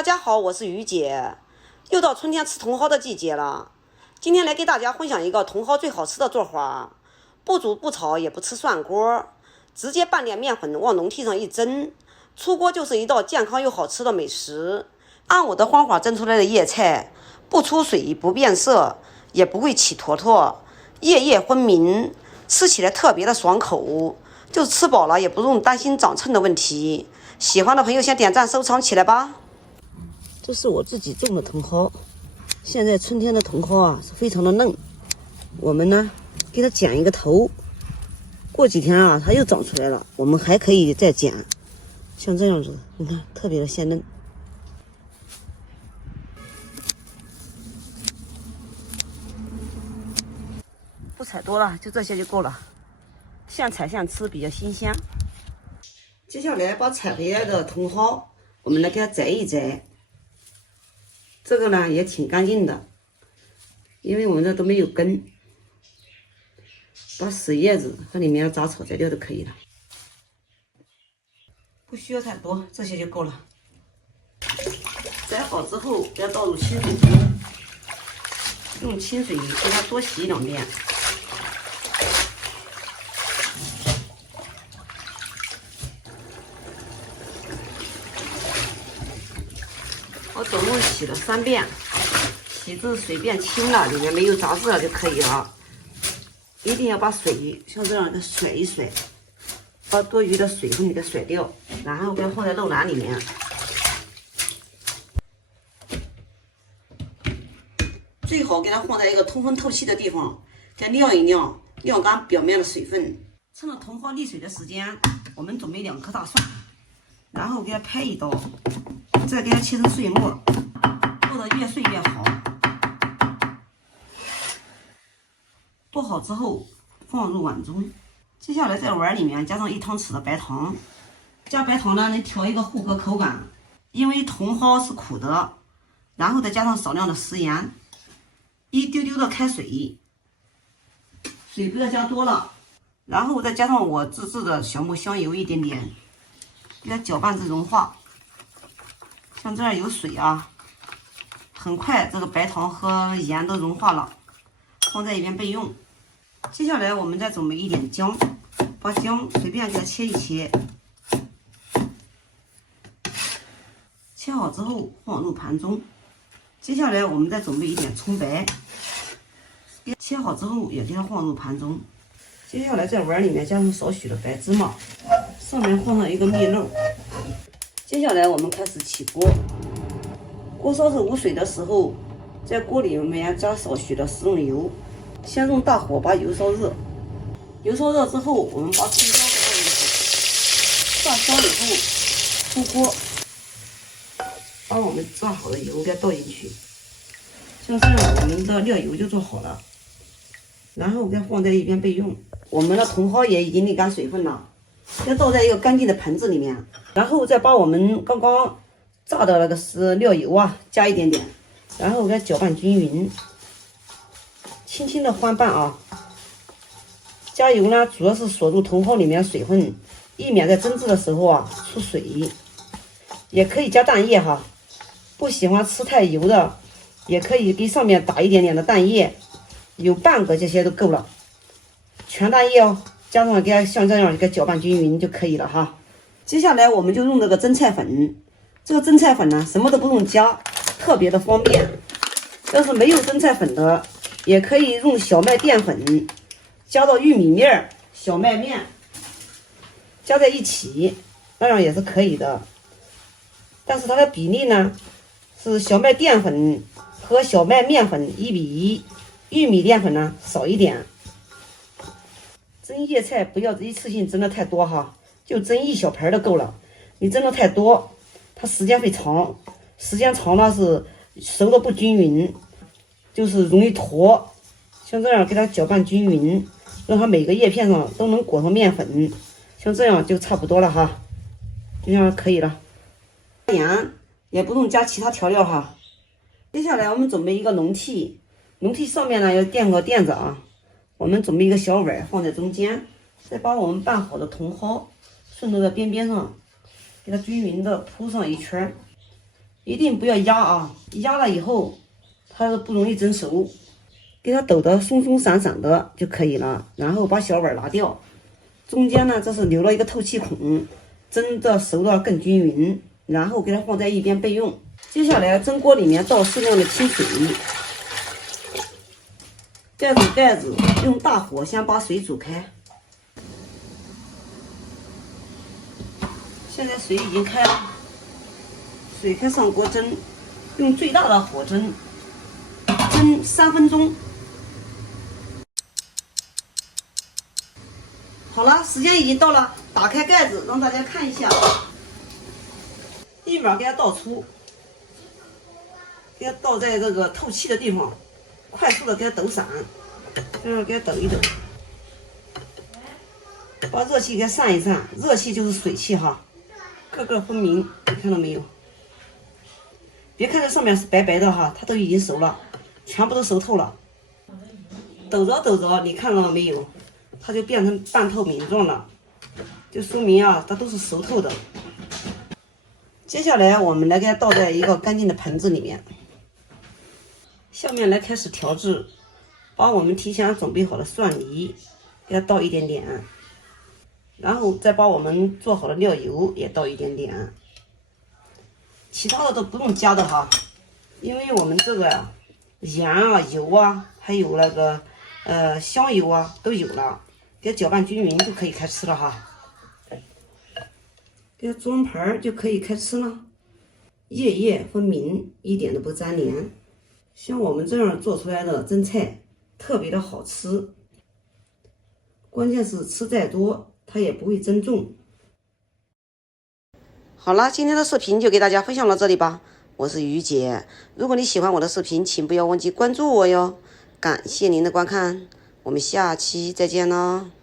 大家好，我是于姐。又到春天吃茼蒿的季节了。今天来给大家分享一个茼蒿最好吃的做法，不煮不炒也不吃涮锅，直接拌点面粉往笼屉上一蒸，出锅就是一道健康又好吃的美食。按我的方法蒸出来的叶菜，不出水不变色，也不会起坨坨，叶叶分明，吃起来特别的爽口，就吃饱了也不用担心长秤的问题。喜欢的朋友先点赞收藏起来吧。这是我自己种的茼蒿，现在春天的茼蒿啊是非常的嫩，我们呢给它剪一个头，过几天啊它又长出来了，我们还可以再剪，像这样子，你看特别的鲜嫩。不采多了，就这些就够了，现采现吃比较新鲜。接下来把采回来的茼蒿，我们来给它摘一摘。这个呢也挺干净的，因为我们这都没有根，把死叶子和里面的杂草摘掉就可以了，不需要太多，这些就够了。摘好之后要倒入清水中，用清水给它多洗2遍。我总共洗了3遍，洗至水变清了，里面没有杂质了就可以了。一定要把水像这样的甩一甩，把多余的水分给它甩掉，然后给它放在漏篮里面。最好给它放在一个通风透气的地方，给它晾一晾，晾干表面的水分。趁着茼蒿沥水的时间，我们准备2颗大蒜，然后给它拍一刀，再给它切成碎末，剁得越碎越好。剁好之后放入碗中，接下来在碗里面加上1汤匙的白糖，加白糖呢能调一个糊合口感，因为茼蒿是苦的，然后再加上少量的食盐，一丢丢的开水，水不要加多了，然后再加上我自制的小磨香油一点点，给它搅拌至融化。像这样有水啊，很快这个白糖和盐都融化了，放在一边备用。接下来我们再准备一点姜，把姜随便给它切一切，切好之后放入盘中。接下来我们再准备一点葱白，切好之后也给它放入盘中。接下来在碗里面加上少许的白芝麻，上面放上一个蜜肉。接下来我们开始起锅，锅烧至无水的时候，在锅里面加少许的食用油，先用大火把油烧热。油烧热之后，我们把葱姜倒进去，炸香以后出锅，把我们炸好的油给它倒进去，像这样我们的料油就做好了，然后给它放在一边备用。我们的茼蒿也已经沥干水分了，先倒在一个干净的盆子里面，然后再把我们刚刚炸的那个是料油啊加一点点，然后给它搅拌均匀，轻轻的翻拌啊。加油呢主要是锁住茼蒿里面水分，以免在蒸制的时候啊出水。也可以加蛋液哈，不喜欢吃太油的也可以给上面打一点点的蛋液，有半个这些都够了，全蛋液哦，加上给它像这样给它搅拌均匀就可以了哈。接下来我们就用这个蒸菜粉，这个蒸菜粉呢什么都不用加，特别的方便。要是没有蒸菜粉的，也可以用小麦淀粉加到玉米面、小麦面加在一起，那样也是可以的。但是它的比例呢是小麦淀粉和小麦面粉1:1，玉米淀粉呢少一点。蒸叶菜不要一次性蒸的太多哈，就蒸1小盆的够了。你蒸的太多，它时间会长，时间长了是熟的不均匀，就是容易坨。像这样给它搅拌均匀，让它每个叶片上都能裹上面粉，像这样就差不多了哈，这样可以了。盐也不用加其他调料哈。接下来我们准备一个笼屉，笼屉上面呢要垫个垫子啊。我们准备一个小碗放在中间，再把我们拌好的茼蒿顺着在边边上给它均匀的铺上一圈，一定不要压啊，压了以后它不容易蒸熟，给它抖得松松散散的就可以了。然后把小碗拿掉，中间呢这是留了一个透气孔，蒸的熟的更均匀。然后给它放在一边备用。接下来蒸锅里面倒适量的清水，盖住盖子，用大火先把水煮开。现在水已经开了，水开上锅蒸，用最大的火蒸3分钟。好了，时间已经到了，打开盖子让大家看一下。一碗给它倒出，给它倒在这个透气的地方，快速的给它抖散，给它抖一抖，把热气给它散一散，热气就是水气哈，个个分明，你看到没有？别看这上面是白白的哈，它都已经熟了，全部都熟透了。抖着抖着，你看到了没有？它就变成半透明状了，就说明啊，它都是熟透的。接下来我们来给它倒在一个干净的盆子里面，下面来开始调制，把我们提前准备好的蒜泥给它倒一点点，然后再把我们做好的料油也倒一点点，其他的都不用加的哈，因为我们这个呀，盐啊、油啊，还有那个香油啊都有了，给它搅拌均匀就可以开吃了哈。给它装盘就可以开吃了，叶叶分明，一点都不粘连。像我们这样做出来的蒸菜特别的好吃，关键是吃再多它也不会增重。好了，今天的视频就给大家分享到这里吧，我是于姐。如果你喜欢我的视频，请不要忘记关注我哟。感谢您的观看，我们下期再见喽。